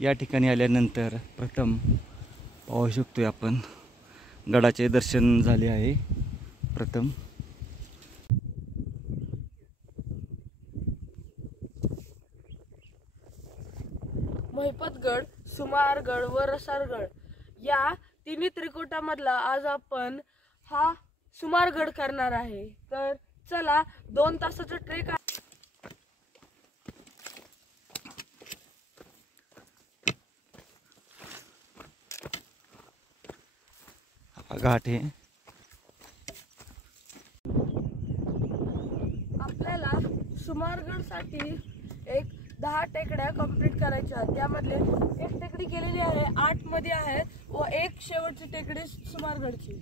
या ठिकाणी आल्यानंतर प्रथम पाहू शकतोय आपण गडाचे दर्शन झाले आहे। प्रथम महिपतगड, सुमारगड व रसाळगड या तिन्ही त्रिकुटामधला आज आपण हा सुमारगड करणार आहे। तर चला 2 तासाचा ट्रेक घाट आहे। आपल्याला सुमारगड साठी एक 10 टेकड्या कंप्लीट करायच्या। त्यामधले एक टेकडी केलेली आहे 8 मध्ये आहे व एक शेवटची टेकडी सुमारगडची।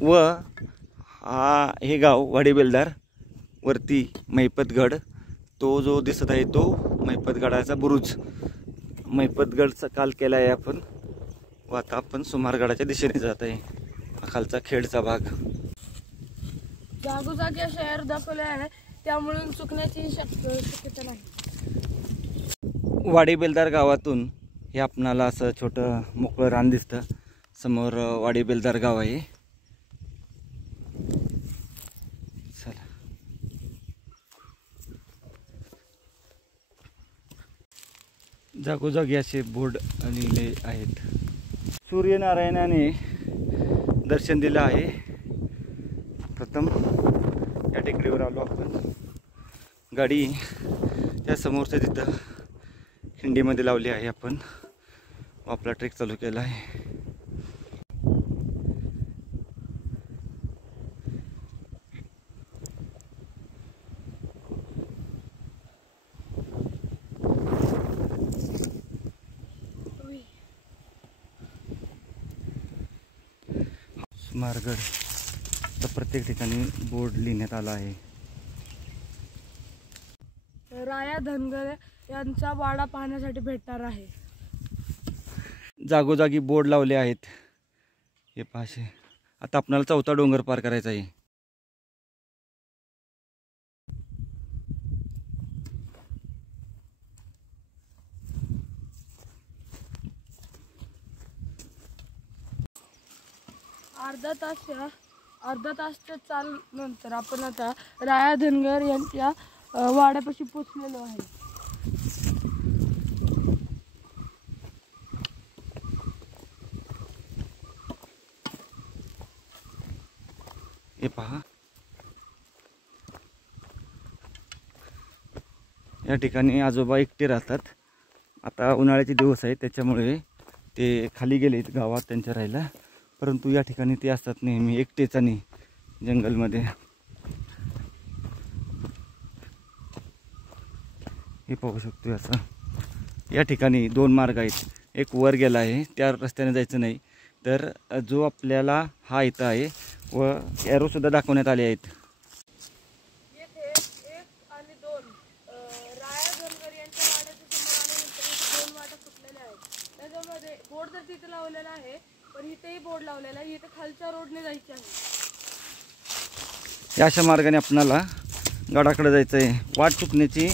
व हे गाव वाडीबेलदार वरती महिपतगड, तो जो दिसत आहे तो महिपतगडाचा बुरुज। महिपतगडचा काल केला आहे आपण व आता आपण सुमारगडाच्या दिशेने जात आहे। हा खालचा खेडचा भाग। जागोजागी शहर दाखवले आहे त्यामुळे चुकण्याची शक्यता नाही। वाडीबेलदार गावातून हे आपणाला असं छोटं मोकळं रान दिसतं। समोर वाडीबेलदार गाव आहे। चला जागोजागी असे बोर्ड लिहिले आहेत। सूर्यनारायणाने दर्शन दिलं आहे। प्रथम या टेकडीवर आलो आपण। गाडी त्या समोरच्या तिथं खिंडीमध्ये लावली आहे आपण व आपला ट्रेक चालू केला आहे। सुमारगड तर प्रत्येक ठिकाणी बोर्ड लिहिण्यात आला आहे। राया धनगर यांचा वाडा पाहण्यासाठी भेटणार आहे। जागोजागी बोर्ड लावले आहेत हे पाशे। आता आपल्याला 4था डोंगर पार करायचा आहे। अर्धा तासच्या चाल नंतर आपण आता राया धनगर यांच्या वाड्यापाशी पोहोचलेलो आहे। हे पहा या ठिकाणी आजोबा एकटे राहतात। आता उन्हाळ्याचे दिवस आहेत त्याच्यामुळे ते खाली गेलेत गावात त्यांच्या राहायला, परंतु या ठिकाणी ते असतात नेहमी एकटेच आणि जंगलमध्ये। हे पाहू शकतो असं या ठिकाणी 2 मार्ग आहेत। एक वर गेला आहे त्या रस्त्याने जायचं नाही, तर जो आपल्याला हा इथं आहे व एरो सुद्धा दाखवण्यात आले आहेत। येथे 1 आणि 2 राया धनगर यांच्या वाड्याच्या समोर आल्यानंतर 2 वाटा फुटलेल्या आहेत। त्याच्यामध्ये बोर्ड तर तिथे लावलेला आहे पण इथेही बोर्ड लावलेला आहे। इथे खालच्या रोडने जायचे आहे। या अशा मार्गाने आपणाला गडाकडे जायचं आहे। वाट चुकण्याची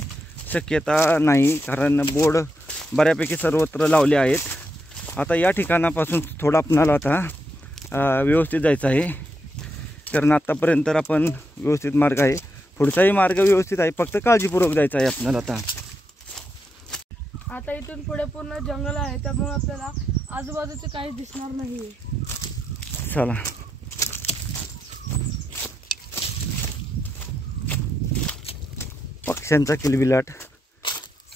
शक्यता नाही कारण बोर्ड बऱ्यापैकी सर्वत्र लावले आहेत। आता या ठिकाणापासून थोडा आपणाला आता व्यवस्थित जायचं आहे कारण आतापर्यंत आपण व्यवस्थित मार्ग आहे। पुढचाही मार्ग व्यवस्थित आहे, फक्त काळजीपूर्वक जायचं आहे आपल्याला। आता इथून पुढे पूर्ण जंगल आहे त्यामुळे आपल्याला आजूबाजूचे काही दिसणार नाही। चला पक्ष्यांचा किलबिलाट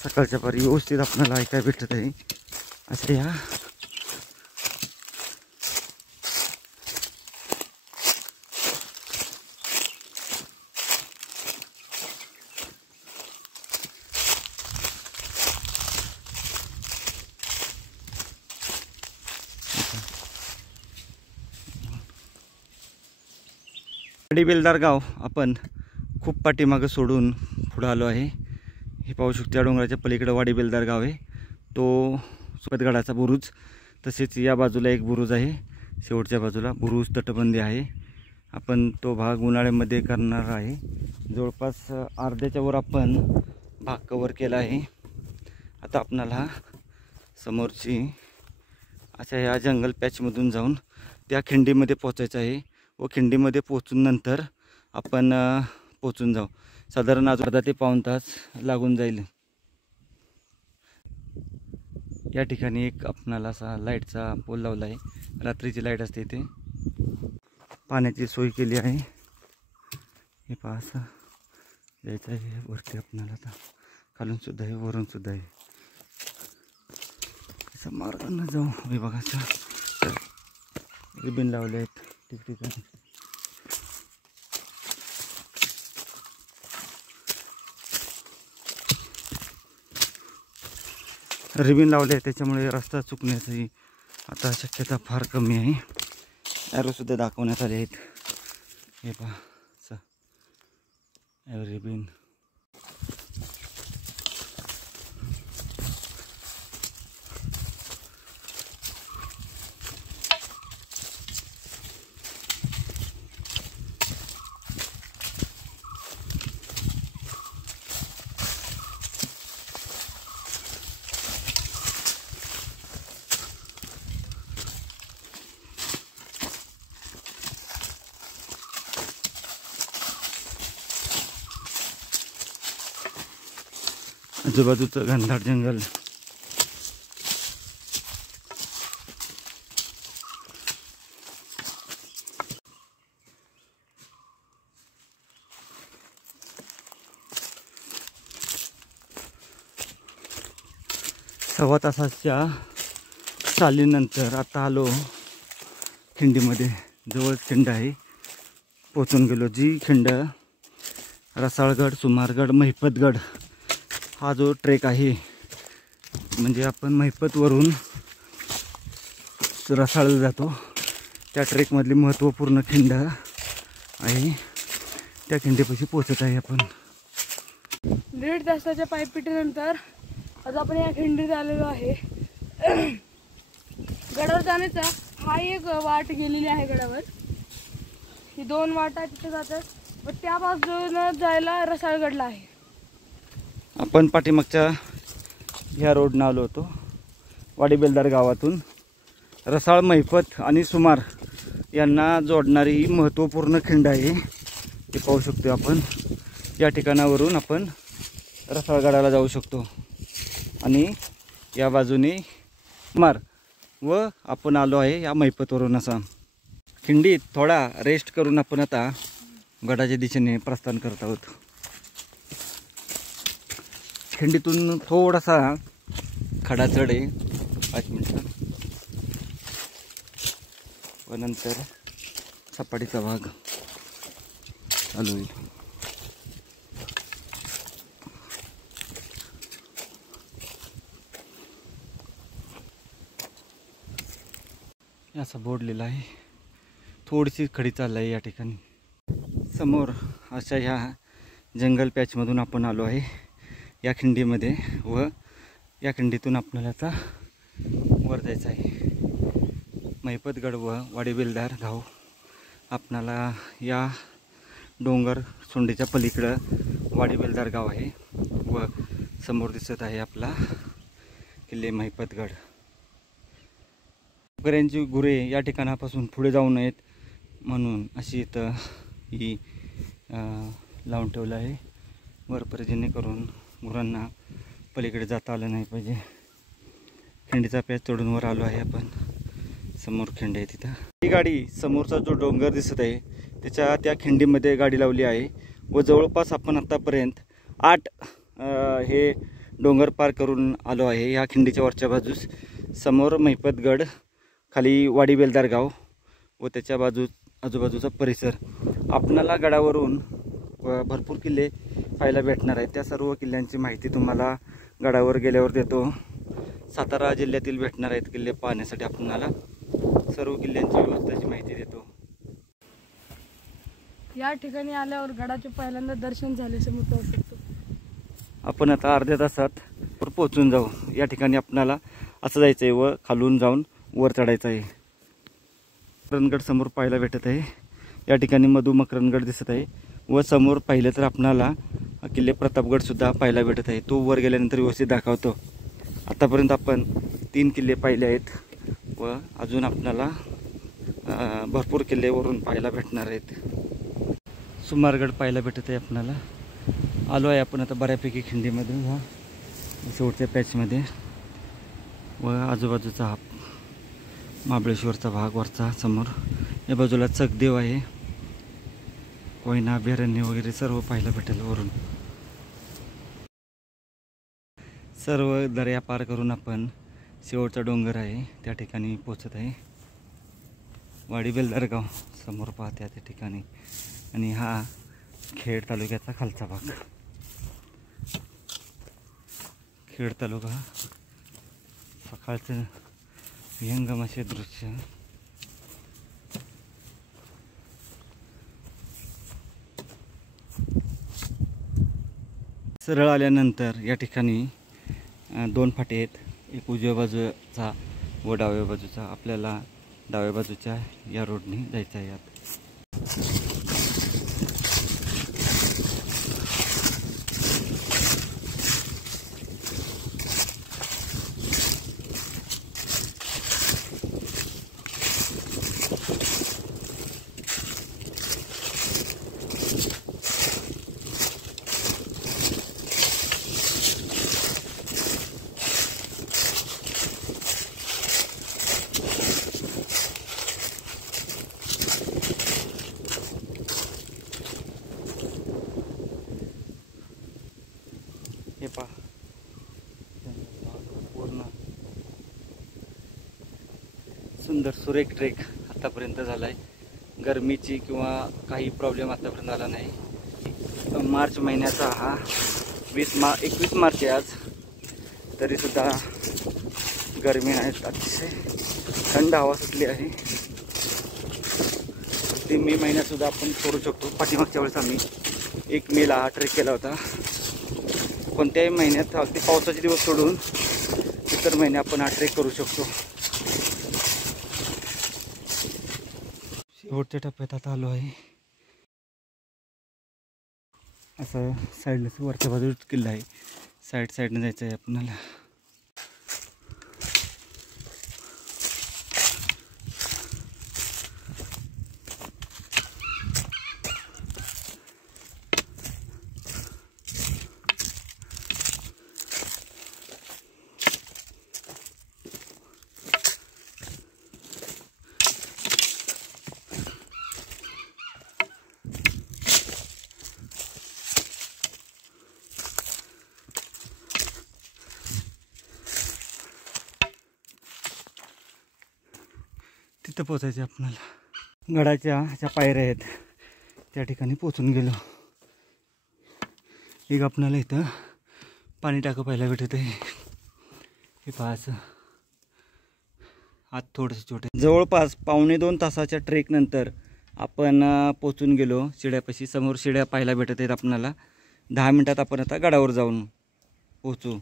सकाळच्या पारी व्यवस्थित आपल्याला ऐकायला भेटत आहे। अशा या वाडीबेलदार गाव आपण खूप पाठीमागं सोडून पुढे आलो आहे। हे पाहू शकतो त्या डोंगराच्या पलीकडे वाडीबेलदार गाव आहे, तो सुपतगडाचा बुरुज। तसेच या बाजूला एक बुरुज आहे, शेवटच्या बाजूला बुरुज तटबंदी आहे। आपण तो भाग उन्हाळ्यामध्ये करणार आहे। जवळपास अर्ध्याच्या वर आपण भाग कव्हर केला आहे। आता आपणाला समोरची अशा ह्या जंगल पॅचमधून जाऊन त्या खिंडीमध्ये पोचायचं आहे व खिंडीमध्ये पोचून नंतर आपण पोचून जाऊ. साधारण आज अर्धा ते पाऊण तास लागून जाईल. या ठिकाणी एक आपणाला असा लाईटचा पोल लावला आहे. रात्रीची लाईट असते इथे. पाण्याची सोय केली आहे. हे पहा असं जायचं आहे वरती आपणाला. आता खालून सुद्धा आहे वरून सुद्धा आहे. असं मार्गानं जाऊ. हे बघा असं रिबीन लावले आहेत ठिकठिकाणी. रिबीन लावले आहे त्याच्यामुळे रस्ता चुकण्याची आता शक्यता फार कमी आहे. ॲरोसुद्धा दाखवण्यात आले आहेत. हे पहा असं रिबीन. आजूबाजूचं घनदाट जंगल. सव्वा तासाच्या चालीनंतर आता आलो खिंडीमध्ये. जवळ खिंड आहे. पोचून गेलो. जी खिंड रसाळगड, सुमारगड, महिपतगड हा जो ट्रेक आहे, म्हणजे आपण महिपतवरून रसाळला जातो त्या ट्रेकमधली महत्त्वपूर्ण खिंड आहे. त्या खिंडीपाशी पोचत आहे आपण. 1.5 तासाच्या पायपीटीनंतर आज आपण या खिंडीत आलेलो आहे. गडावर जाण्याचा हा एक वाट गेलेली आहे. गडावर ही 2 वाटा तिथे जातात व त्या बाजूनं जायला रसाळगडला आहे. आपण पाठीमागच्या ह्या रोडनं आलो होतो. वाडीबेलदार गावातून रसाळ, महिपत आणि सुमार यांना जोडणारी ही महत्त्वपूर्ण खिंड आहे. ते पाहू शकतो आपण. या ठिकाणावरून आपण रसाळगडाला जाऊ शकतो आणि या बाजूने सुमार व आपण आलो आहे या महिपतवरून. असा खिंडीत थोडा रेस्ट करून आपण आता गडाच्या दिशेने प्रस्थान करत आहोत. खिंडीतून थोडासा खडा चढ आहे 5 मिनिटं व नंतर सपाटीचा भाग चालू होईल. असा बोर्ड लिहिला आहे. थोडीशी खडी चाल आहे या ठिकाणी. समोर अशा ह्या जंगल पॅचमधून आपण आलो आहे या खिंडीमध्ये व या खिंडीतून आपल्याला आता वर जायचं आहे. महिपतगड व वाडीबेलदार गाव आपणाला या डोंगर सोंडीच्या पलीकडं वाडीबेलदार गाव आहे व समोर दिसत आहे आपला किल्ले महिपतगड. शेतकऱ्यांची गुरे या ठिकाणापासून पुढे जाऊ नयेत म्हणून अशी इथं ही लावून ठेवलं आहे वरपर, जेणेकरून गुरांना पलीकडे जाता आलं नाही पाहिजे. खिंडीचा पॅच चढून वर आलो आहे आपण. समोर खिंड आहे तिथं. ही गाडी समोरचा जो डोंगर दिसत आहे त्याच्या त्या खिंडीमध्ये गाडी लावली आहे व जवळपास आपण आत्तापर्यंत 8 हे डोंगर पार करून आलो आहे. ह्या खिंडीच्या वरच्या बाजूस समोर महिपतगड, खाली वाडीबेलदार गाव व त्याच्या आजूबाजूचा परिसर. आपणाला गडावरून भरपूर किल्ले पाहायला भेटणार आहेत. त्या सर्व किल्ल्यांची माहिती तुम्हाला गडावर गेल्यावर देतो. सातारा जिल्ह्यातील भेटणार आहेत किल्ले पाहण्यासाठी आपणाला सर्व किल्ल्यांची व्यवस्थेची माहिती देतो. या ठिकाणी आल्यावर गडाचे पहिल्यांदा दर्शन झाले समोर पाहू शकतो. आपण आता अर्ध्या तासात पोहोचून जाऊ. या ठिकाणी आपणाला असं जायचं आहे व खालून जाऊन वर चढायचं आहे. मकरंदगड समोर पाहायला भेटत आहे. या ठिकाणी मधु मकरंदगड दिसत आहे व समोर पाहिलं तर आपणाला किल्ले प्रतापगड सुद्धा पाहायला भेटत आहे. तो वर गेल्यानंतर व्यवस्थित दाखवतो. आतापर्यंत आपण 3 किल्ले पाहिले आहेत व अजून आपल्याला भरपूर किल्ले वरून पाहायला भेटणार आहेत. सुमारगड पाहायला भेटत आहे आपल्याला. आलो आहे आपण आता बऱ्यापैकी खिंडीमध्ये ह्या शेवटच्या पॅचमध्ये व आजूबाजूचा हा महाबळेश्वरचा भाग वरचा समोर. या बाजूला चकदेव आहे, कोयना अभयारण्य वगैरे सर्व पाहायला भेटेल वरून. सर्व दर्या पार करून आपण शेवटचा डोंगर आहे त्या ठिकाणी पोचत आहे. वाडी बेलदरगाव समोर पाहत्या त्या ठिकाणी. आणि हा खेड तालुक्याचा खालचा भाग. खेड तालुका सकाळचं विहंगम असे दृश्य. सरळ आल्यानंतर या ठिकाणी 2 फाटे आहेत. एक उजव्या बाजूचा व डाव्या बाजूचा. आपल्याला डाव्या बाजूच्या या रोडने जायचं आहे. यात हे पहा पूर्ण सुंदर सुरेख ट्रेक आतापर्यंत झाला आहे. गरमीची किंवा काही प्रॉब्लेम आतापर्यंत आला नाही. मार्च महिन्याचा हा 21 मार्च आहे आज. तरीसुद्धा गरमी नाही, अतिशय थंड हवा सुटली आहे. ते मे महिन्यातसुद्धा आपण करू शकतो. पाठीमागच्या वेळेस आम्ही 1 मेला हा ट्रेक केला होता. कोणत्याही महिन्यात अगदी पावसाचे दिवस सोडून इतर महिने आपण हा ट्रेक करू शकतो. शेवटच्या टप्प्यात आता आलो आहे. असं साईडला वरच्या बाजूला किल्ला आहे. साईडने जायचं आहे आपल्याला. तिथं पोचायचं आपल्याला. गडाच्या ज्या पायऱ्या आहेत त्या ठिकाणी पोचून गेलो. एक आपल्याला इथं पाणी टाकं पाहायला भेटत आहे. हे पहा असं आत थोडंसं छोटे. जवळपास 1.5-2 तासाच्या ट्रेक नंतर आपण पोचून गेलो शिड्यापाशी. समोर शिड्या पाहायला भेटत आहेत आपल्याला. 10 मिनटात आपण आता गडावर जाऊन पोचू.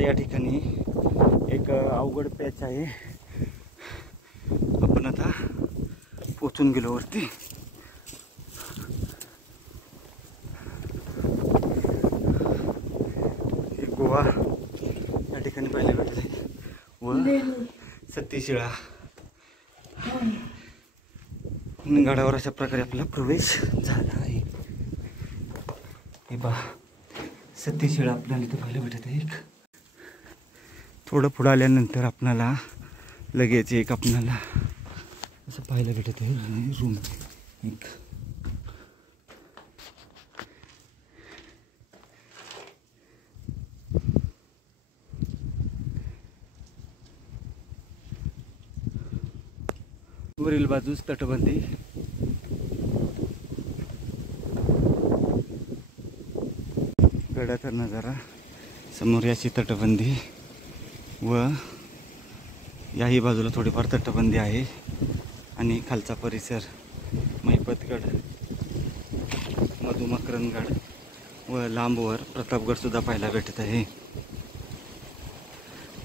या ठिकाणी एक अवघड पॅच आहे. आपण आता पोचून गेलो वरती. एक गोवा या ठिकाणी पाहायला भेटत आहे व सत्तीशिळा. गडावर अशा प्रकारे आपला प्रवेश झाला आहे. हे पहा सत्तीशिळा आपल्याला इथं पाहायला भेटत आहे. थोडं पुढं आल्यानंतर आपल्याला लगेच एक आपल्याला असं पाहायला भेटत आहे रूम एक. वरील बाजूस तटबंदी. गडाचा नजारा, समोर याची तटबंदी व याही बाजूला थोडीफार तटबंदी आहे आणि खालचा परिसर महिपतगड, मधुमकरंदगड व लांबवर प्रतापगड सुद्धा पाहायला भेटत आहे.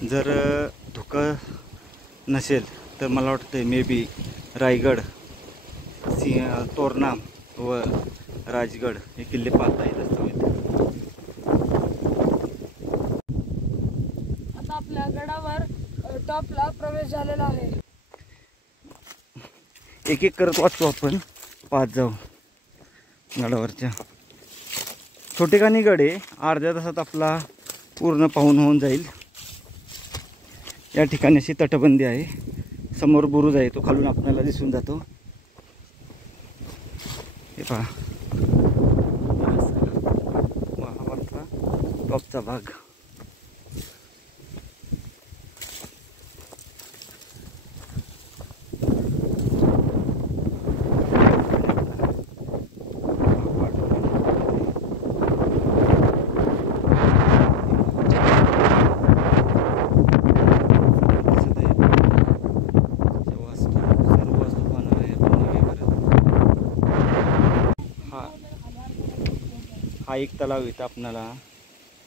जर धुकं नसेल तर मला वाटतं मे बी रायगड, तोरणा व राजगड हे किल्ले पाहता येत असावेत. आता आपल्या गडावर टॉपला प्रवेश झालेला आहे. एक एक करत वाचतो आपण, पाहत जाऊ. गडावरच्या छोटेखानी गड आहे, अर्ध्या तासात आपला पूर्ण पाहून होऊन जाईल. या ठिकाणी अशी तटबंदी आहे. समोर बुरुज आहे, तो खालून आपल्याला दिसून जातो. हे पहा, महावरचा टॉपचा भाग. हा एक तलाव इथं आपल्याला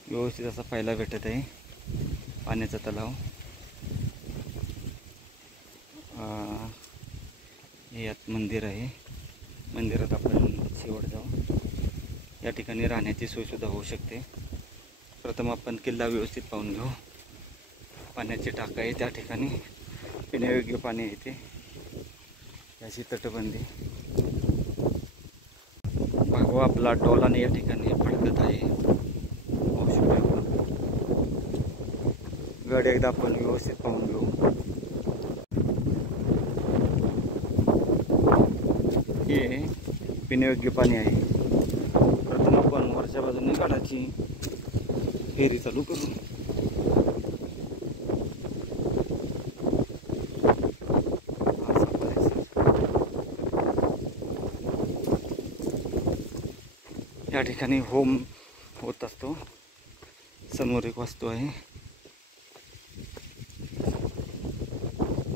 व्यवस्थित असा पाहायला भेटत आहे, पाण्याचा तलाव. हे यात मंदिर आहे, मंदिरात आपण शेवट जाऊ. या ठिकाणी राहण्याची सोयसुद्धा होऊ शकते. प्रथम आपण किल्ला व्यवस्थित पाहून घेऊ. पाण्याची टाक आहे त्या ठिकाणी, पिण्यायोग्य पाणी आहे ते. याची तटबंदी भागवा आपला डोलाने या ठिकाणी फडकत आहे. गड एकदा आपण व्यवस्थित पाहून घेऊ. हे पिण्यायोग्य पाणी आहे. प्रथम आपण वरच्या बाजूने गडाची फेरी चालू करू. या ठिकाणी होम होत असतो. समोर एक वास्तू आहे.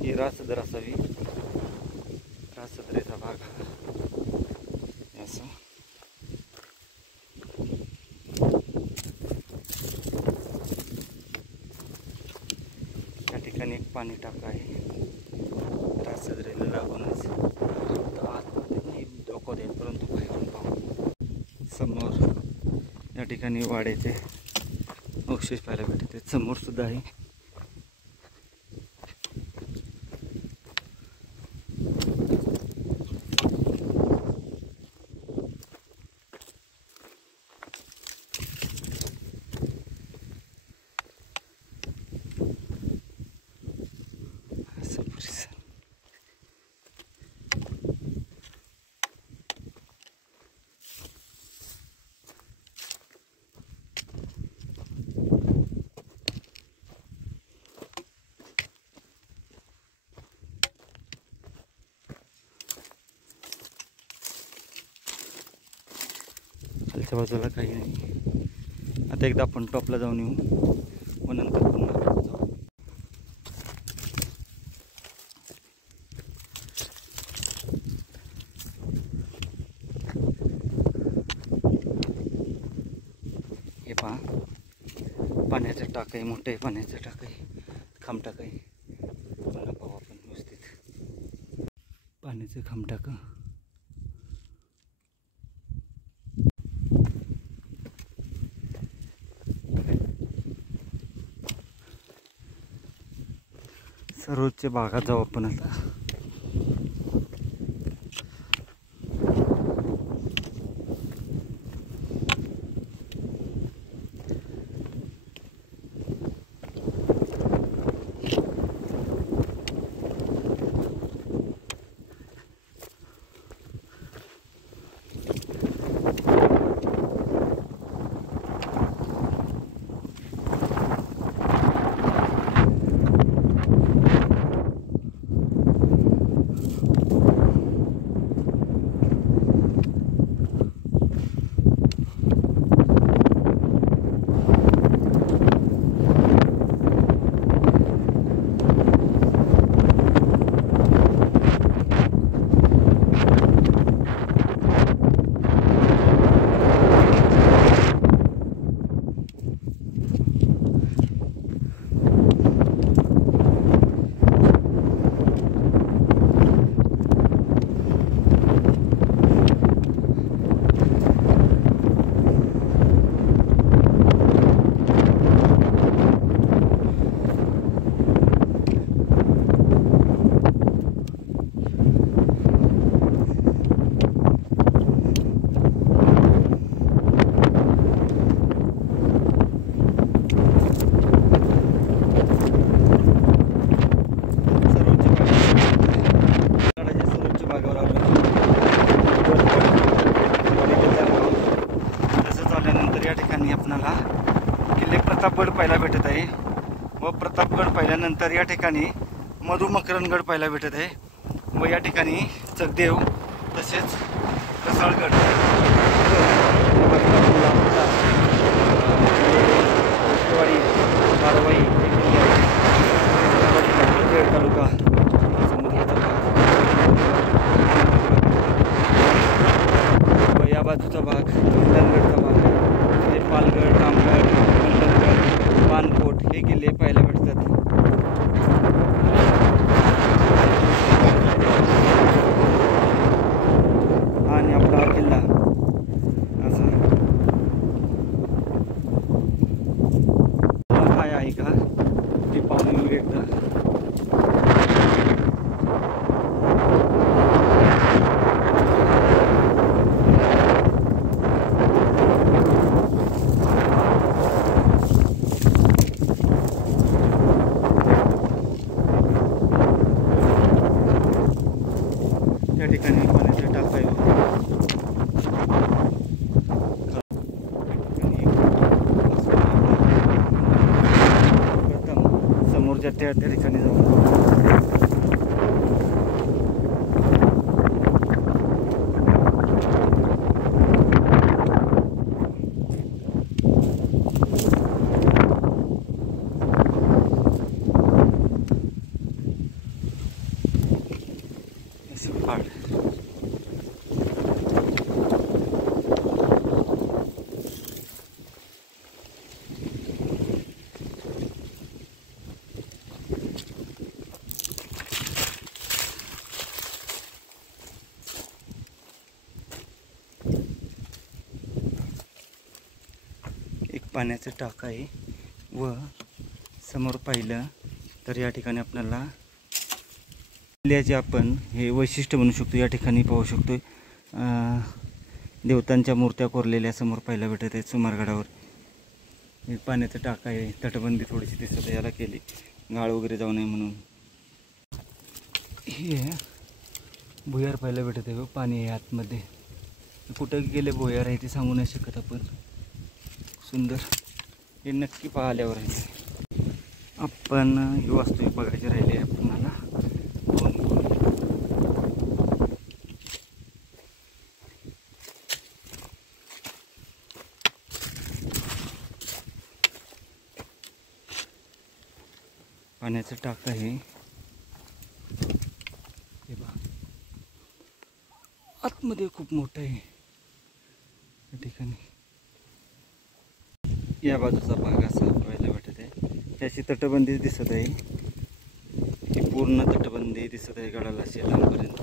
ही रासदर असावी, रासदरेचा भाग असा. या ठिकाणी एक पाणी टाका आहे, रासदरेला लागूनच. आतमध्ये डोकं देईल, परंतु बाहेरून पाहू. समोर या ठिकाणी वाड्याचे अवशेष पाहायला भेटते. समोर सुद्धा आहे. खालच्या बाजूला काही नाही. आता एकदा आपण टॉपला जाऊन येऊ व नंतर पुन्हा जाऊ. हे पहा, पाण्याचं टाक आहे, मोठं आहे पाण्याचं टाक आहे, खांब टाक आहे. पुन्हा पाहू आपण व्यवस्थित. पाण्याचं खांब टाक. सर्वोच्च भागात जाऊ आपण आता. प्रतापगड पाहायला भेटत आहे व प्रतापगड पाहिल्यानंतर या ठिकाणी मधुमकरनगड पाहायला भेटत आहे व या ठिकाणी चकदेव तसेच कसाळगड कारवाई तालुका व या बाजूचा भाग मंडणगडचा भाग हे पालगड रामगड मंडणगड पानकोट हे किल्ले पाहायला भेटतात. आणि आपला किल्ला असा काय आहे का ते पाहून येऊ एकदा. त्या ठिकाणी पाण्याचे टाक आहे प्रथम समोरच्या त्या ठिकाणी जाऊन पाड एक पाण्याचं टाक आहे व समोर पाहिलं तर या ठिकाणी आपल्याला किल्ल्याचे आपण हे वैशिष्ट्य म्हणू शकतो. या ठिकाणी पाहू शकतो देवतांच्या मूर्त्या कोरलेल्या समोर पाहायला भेटत आहेत. सुमारगडावर हे पाण्याचं टाक आहे. तटबंदी थोडीशी दिसत आहे, याला केली गाळ वगैरे जाऊ नये म्हणून. हे भुयार पाहायला भेटत आहे. पाणी आहे आतमध्ये. कुठं गेले भुयार आहे ते सांगू नाही शकत आपण. सुंदर हे नक्की पाहिल्यावर आहे. आपण ही वास्तू बघायची राहिली आहे आपल्याला. पाण्याचं टाक आहे हे बघा. आतमध्ये खूप मोठं आहे या ठिकाणी. या बाजूचा भाग असा पाहायला भेटत आहे. त्याची तटबंदी दिसत आहे. ही पूर्ण तटबंदी दिसत आहे गडाला अशी लांबपर्यंत.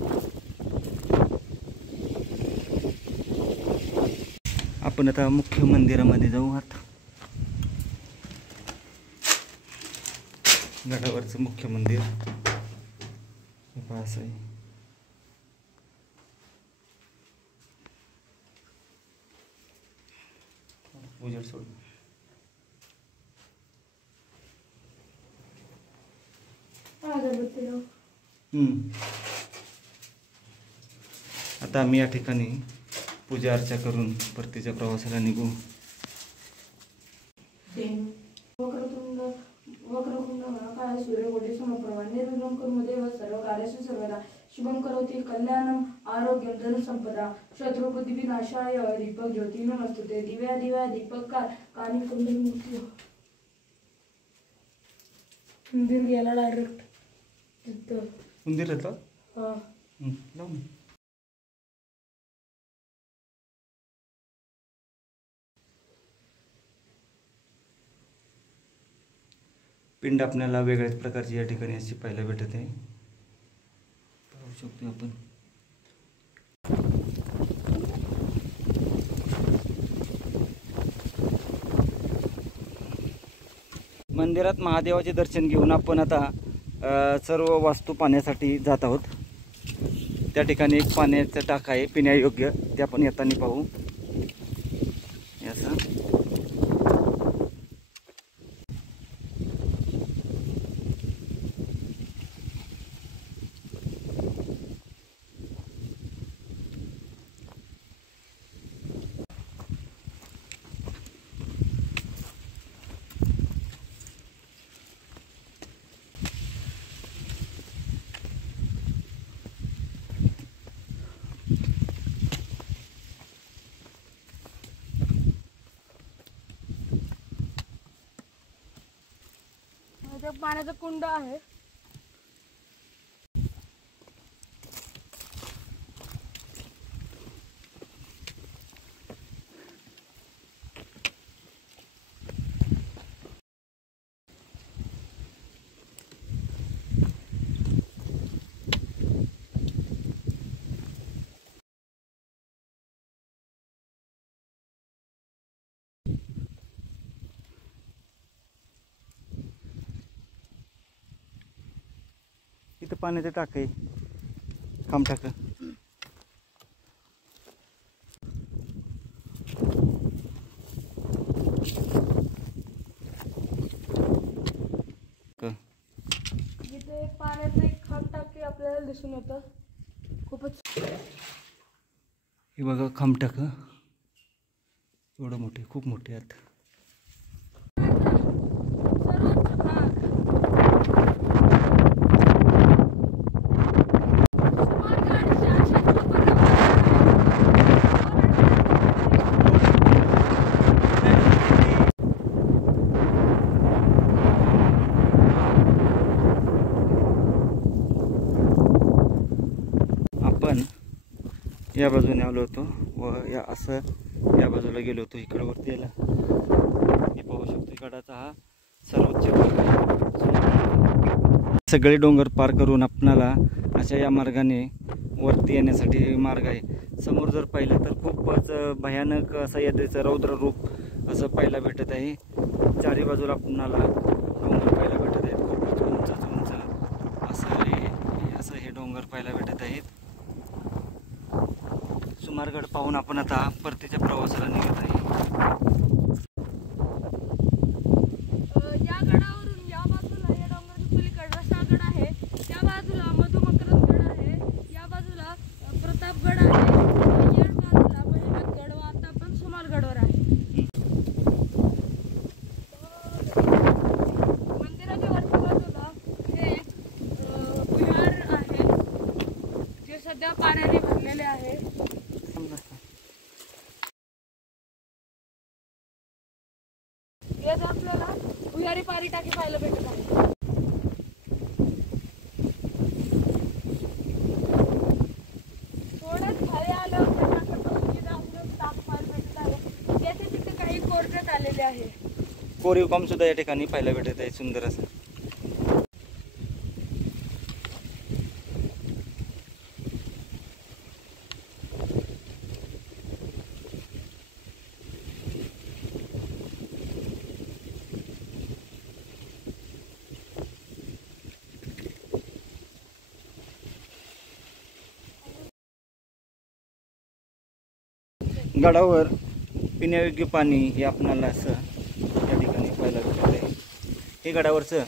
आपण आता मुख्य मंदिरामध्ये जाऊ. आता गडावरचं मुख्य मंदिर हे पहा असं आहे. उजेड सोड. आता आम्ही या ठिकाणी पूजा अर्चा करून परतीच्या प्रवासाला निघू. वक्रकुंड महाकाय सूर्यकोटी समप्रभा निर्विघ्नं कुरु देव सर्व कार्येषु सर्वदा शुभं करोति कल्याणं आरोग्यं धनसंपदा शत्रुबुद्धि विनाशाय दीपक ज्योती नमस्तुते. दिव्या दिव्या दीपककार कानी कुंडली मूर्ती. मंदिर गेला डायरेक्ट तिथं. मंदिर येतं हा लावून. पिंड आपल्याला वेगळ्याच प्रकारची या ठिकाणी अशी पाहायला भेटत आहे. पाहू शकतो आपण. मंदिरात महादेवाचे दर्शन घेऊन आपण आता सर्व वास्तू पाहण्यासाठी जात आहोत. त्या ठिकाणी एक पाण्याचं टाक आहे पिण्यायोग्य. ते आपण येताना पाहू. असं पाण्याचा कुंड आहे. इथं पाण्याचं टाक आहे, खांब टाक. इथे पाण्याचं एक खांब टाकी आपल्याला दिसून येतं. खूपच हे बघा खांब टाक, एवढं मोठे, खूप मोठे आहेत. आपण या बाजूने आलो होतो व या असं या बाजूला गेलो होतो. इकडं वरती यायला हे पाहू शकतो, इकडचा हा सर्वोच्च भाग आहे. सगळे डोंगर पार करून आपणाला अशा या मार्गाने वरती येण्यासाठी मार्ग आहे. समोर जर पाहिलं तर खूपच भयानक असं यात्रेचं रौद्र रूप असं पाहायला भेटत आहे. चारी बाजूला आपणाला डोंगर पाहायला भेटत आहेत. खूपच उंच उंच असं हे डोंगर पाहायला भेटत आहेत. सुमारगड पाहून आपण आता परतीच्या प्रवासाला निघत आहे. या गडावरून या बाजूला या डोंगराच्या पलीकडे रसाळगड आहे, त्या बाजूला मधुमकरंदगड आहे, या बाजूला प्रतापगड आहे, या बाजूला महिमतगड व आता आपण सुमारगडवर आहे. मंदिराच्या वरच्या बाजूला हे विहार आहे जे सध्या पाण्याने भरलेले आहे. यात आपल्याला भुयारी पारी टाकी पाहायला भेटत आहे. थोडंच खाली आलं तापमान भेटत आहे. त्याचे तिथे काही कोरण्यात आलेले आहे. कोरीव काम सुद्धा या ठिकाणी पाहायला भेटत आहे, सुंदर असं. गडावर पिण्यायोग्य पाणी हे आपणाला असं या ठिकाणी पाहायला भेटत आहे. हे गडावरचं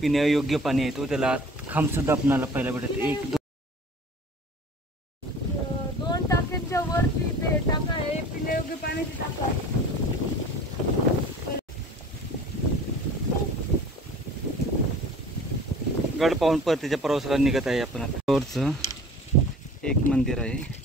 पिण्यायोग्य पाणी आहे, तो त्याला खांब सुद्धा आपणाला पाहायला भेटत. एक दोन टाक्यांच्या वरती ते टाका आहे, पिण्यायोग्य पाण्याची टाका आहे. गड पाहून परतीच्या प्रवासाला निघत आहे आपण आता. वरचं एक मंदिर आहे.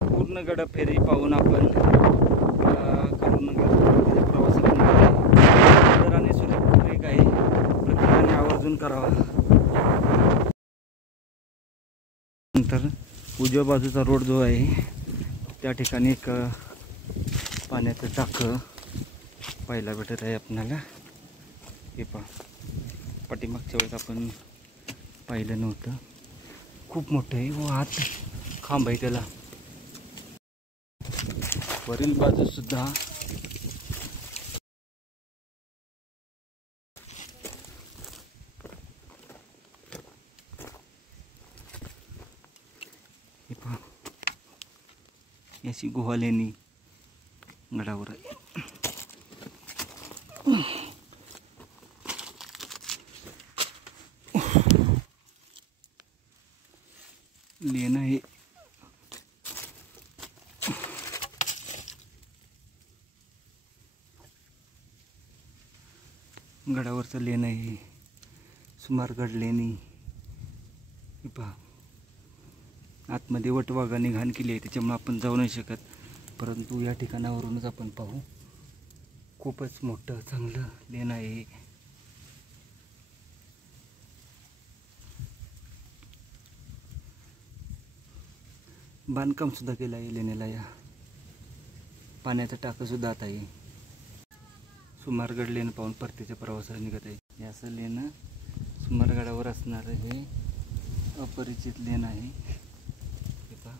पूर्ण गड फेरी पाहून आपण करून प्रवासाला निघालो आणि सुरक्षित आहे, प्रत्येकाने आवर्जून करावा. नंतर उजव्या बाजूचा रोड जो आहे त्या ठिकाणी एक पाण्याचं टाकं पाहायला भेटत आहे आपल्याला. हे पहा, पाठीमागच्या वेळेस आपण पाहिलं नव्हतं. खूप मोठं आहे व आत खांब आहे त्याला. वरील बाजू सुद्धा हे पहा, याची गुहा लेणी गडावर आहे. लेणं हे गडावरचं लेणं आहे, सुमारगड लेणी. हे पहा, आतमध्ये वटवाघाने घाण केली आहे, त्याच्यामुळे आपण जाऊ नाही शकत, परंतु या ठिकाणावरूनच आपण पाहू. खूपच मोठं चांगलं लेणं आहे. बांधकाम सुद्धा केलं आहे लेण्याला. या पाण्याचं टाकं सुद्धा आता आहे. सुमारगड लेणं पाहून परतीच्या प्रवासाला निघत आहे. हे असं लेणं सुमारगडावर असणारं हे अपरिचित लेणं आहे. हे पहा,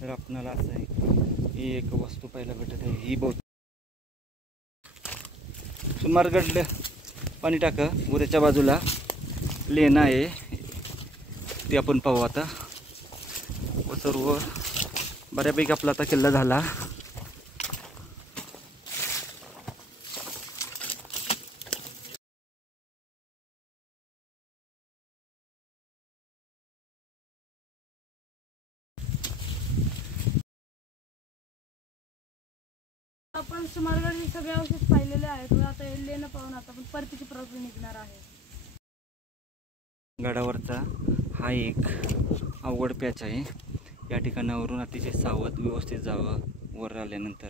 तर आपणाला असं आहे, ही एक वस्तू पाहायला भेटत आहे. ही बहुत सुमारगड पाणी टाकं उद्याच्या बाजूला लेणं आहे, ते आपण पाहू आता. व सर्व बऱ्यापैकी आपला आता किल्ला झाला. आपण सुमारगड हे सगळे अवशेष पाहिलेले आहेत. आता हे लेणं पाहून आता आपण परतीची प्रवास निघणार आहे. गडावरचा हा एक अवघड पॅच आहे. या ठिकाणावरून अतिशय सावध व्यवस्थित जावं वर आल्यानंतर.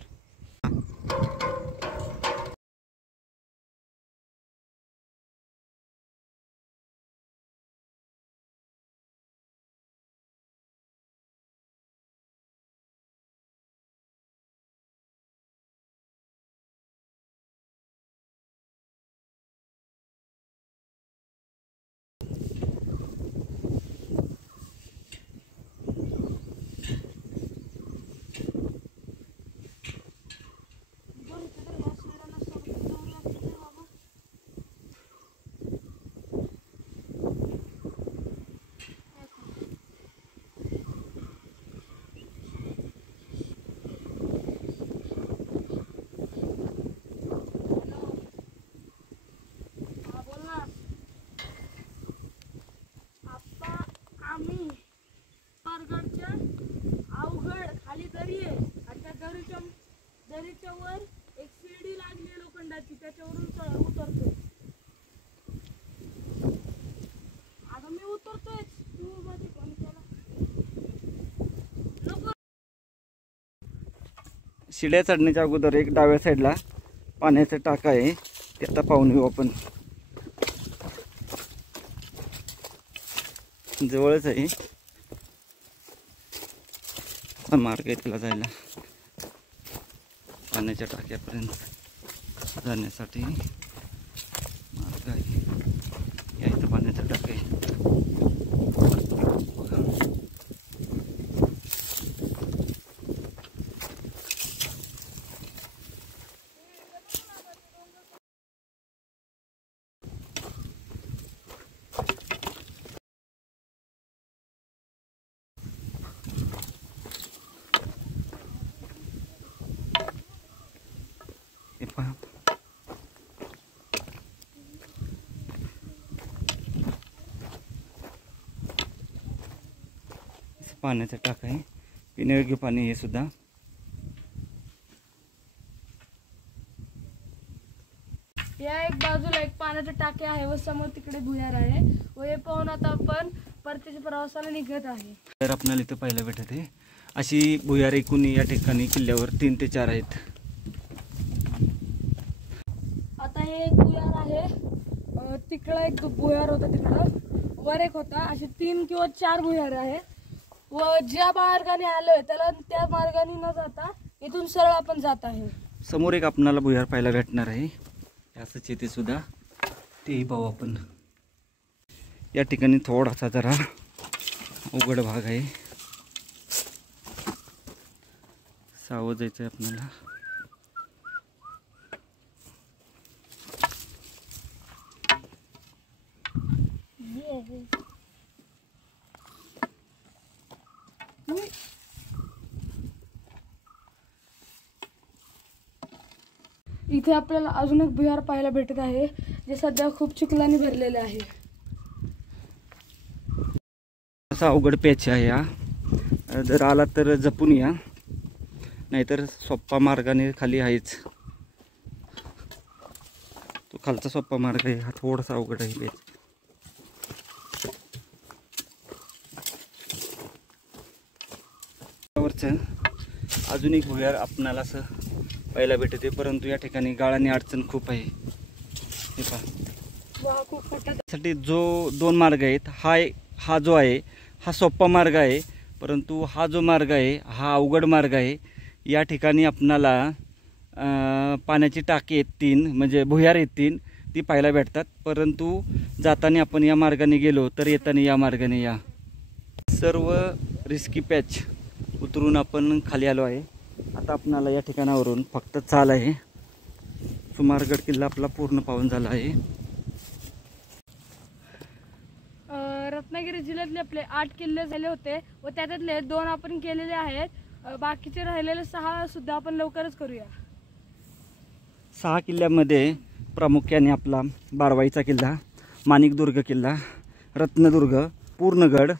दरीच्या वर एक शिडी लागली आहे लोखंडाची, त्याच्यावरून उतरतोय. आता मी उतरतोय, तू मध्ये फोन केला. शिड्या चढण्याच्या अगोदर एक डाव्या साईडला पाण्याचं टाका आहे, ते आता पाहून येऊ आपण. जवळच आहे, मार्ग आहे त्याला जायला. पाण्याच्या टाक्यापर्यंत जाण्यासाठी मार्ग आहे. या इथं पाण्याचा टाका आहे. हे पहा, पाण्याचा टाका आहे, पिण्यायोग्य पाणी हे सुद्धा. या एक बाजूला एक पाण्याचे टाके आहे व समोर तिकडे भुयार आहे. व हे पाहून आता आपण परतीच्या प्रवासाला निघत आहे. तर आपल्याला इथं पाहायला भेटत आहे अशी भुयार एकूण या ठिकाणी किल्ल्यावर 3 ते 4 आहेत. आता हे एक भुयार आहे, तिकडं एक भुयार होता, तिकडं वर एक होता. असे 3 किंवा 4 भुयार आहे. व ज्या मार्गाने आलोय त्याला त्या मार्गाने न जाता इथून सरळ आपण जात आहे. समोर एक आपणाला भुयार पाहायला भेटणार आहे, असंच येते सुद्धा, तेही पाहू आपण. या ठिकाणी थोडासा जरा उघड भाग आहे, सावध जायचं आहे आपल्याला. इथे आपल्याला अजून एक भुयार पाहायला भेटत आहे, जे सध्या खूप चिखलाने भरलेले आहे. असा अवघड पॅच आहे. या जर आला तर जपून या, नाहीतर सोप्पा मार्गाने खाली आहेच. तो खालचा सोप्पा मार्ग आहे, हा थोडासा अवघड आहे बेस. वरचं अजून एक भुयार आपणाला असं पाहायला भेटते, परंतु या ठिकाणी गाळाने अडचण खूप आहे. हे पहा, खूप मोठा साठी जो 2 मार्ग आहेत, हा जो आहे हा सोप्पा मार्ग आहे, परंतु हा जो मार्ग आहे हा अवघड मार्ग आहे. या ठिकाणी आपणाला पाण्याची टाकी आहेत 3, म्हणजे भुयार आहेत 3, ती पाहायला भेटतात. परंतु जाताना आपण या मार्गाने गेलो तर येताना या मार्गाने या. सर्व रिस्की पॅच उतरून आपण खाली आलो आहे. आता आपणाला या ठिकाणावरून फक्त चाल आहे. सुमारगड किल्ला आपला पूर्ण पाहून झाला आहे. रत्नागिरी जिल्ह्यातले आपले 8 किल्ले झाले होते व त्याच्यातले 2 आपण केलेले आहेत. बाकीचे राहिलेले 6 सुद्धा आपण लवकरच करूया. 6 किल्ल्यामध्ये प्रामुख्याने आपला बारवाईचा किल्ला, माणिकदुर्ग किल्ला, रत्नदुर्ग, पूर्णगड,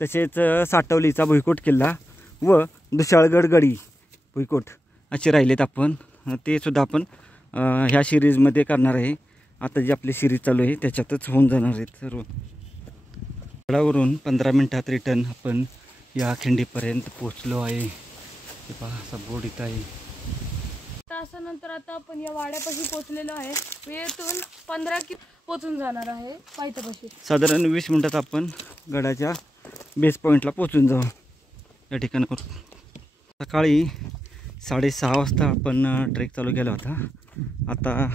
तसेच साटवलीचा भुईकोट किल्ला व दुशाळगड गडी भुईकोट असे राहिलेत. आपण ते सुद्धा आपण ह्या सिरीजमध्ये करणार आहे. आता जी आपली सिरीज चालू आहे त्याच्यातच होऊन जाणार आहेत सर्व. गडावरून 15 मिनिटात रिटर्न आपण या खिंडीपर्यंत पोचलो आहे. हे पहा, असा बोर्ड इथं आहे. तासानंतर आता आपण या वाड्यापाशी पोहोचलेलो आहे. येथून 15 कि पोचून जाणार आहे पायथ्यापाशी. साधारण 20 मिनिटात आपण गडाच्या बेस पॉईंटला पोचून जाऊ. या ठिकाणावर सकाळी 6:30 वाजता आपण ट्रेक चालू केला होता. आता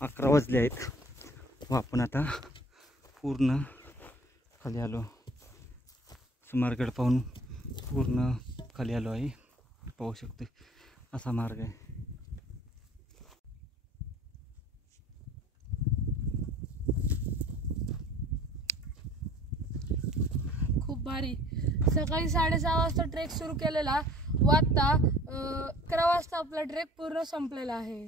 11 वाजले आहेत व आपण आता पूर्ण खाली आलो. सुमारगड पाहून पूर्ण खाली आलो आहे. पाहू शकते असा मार्ग आहे. खूप भारी. सकाळी 6:30 वाजता ट्रेक सुरू केलेला व आता 11 वाजता आपला ट्रेक पूर्ण संपलेला आहे.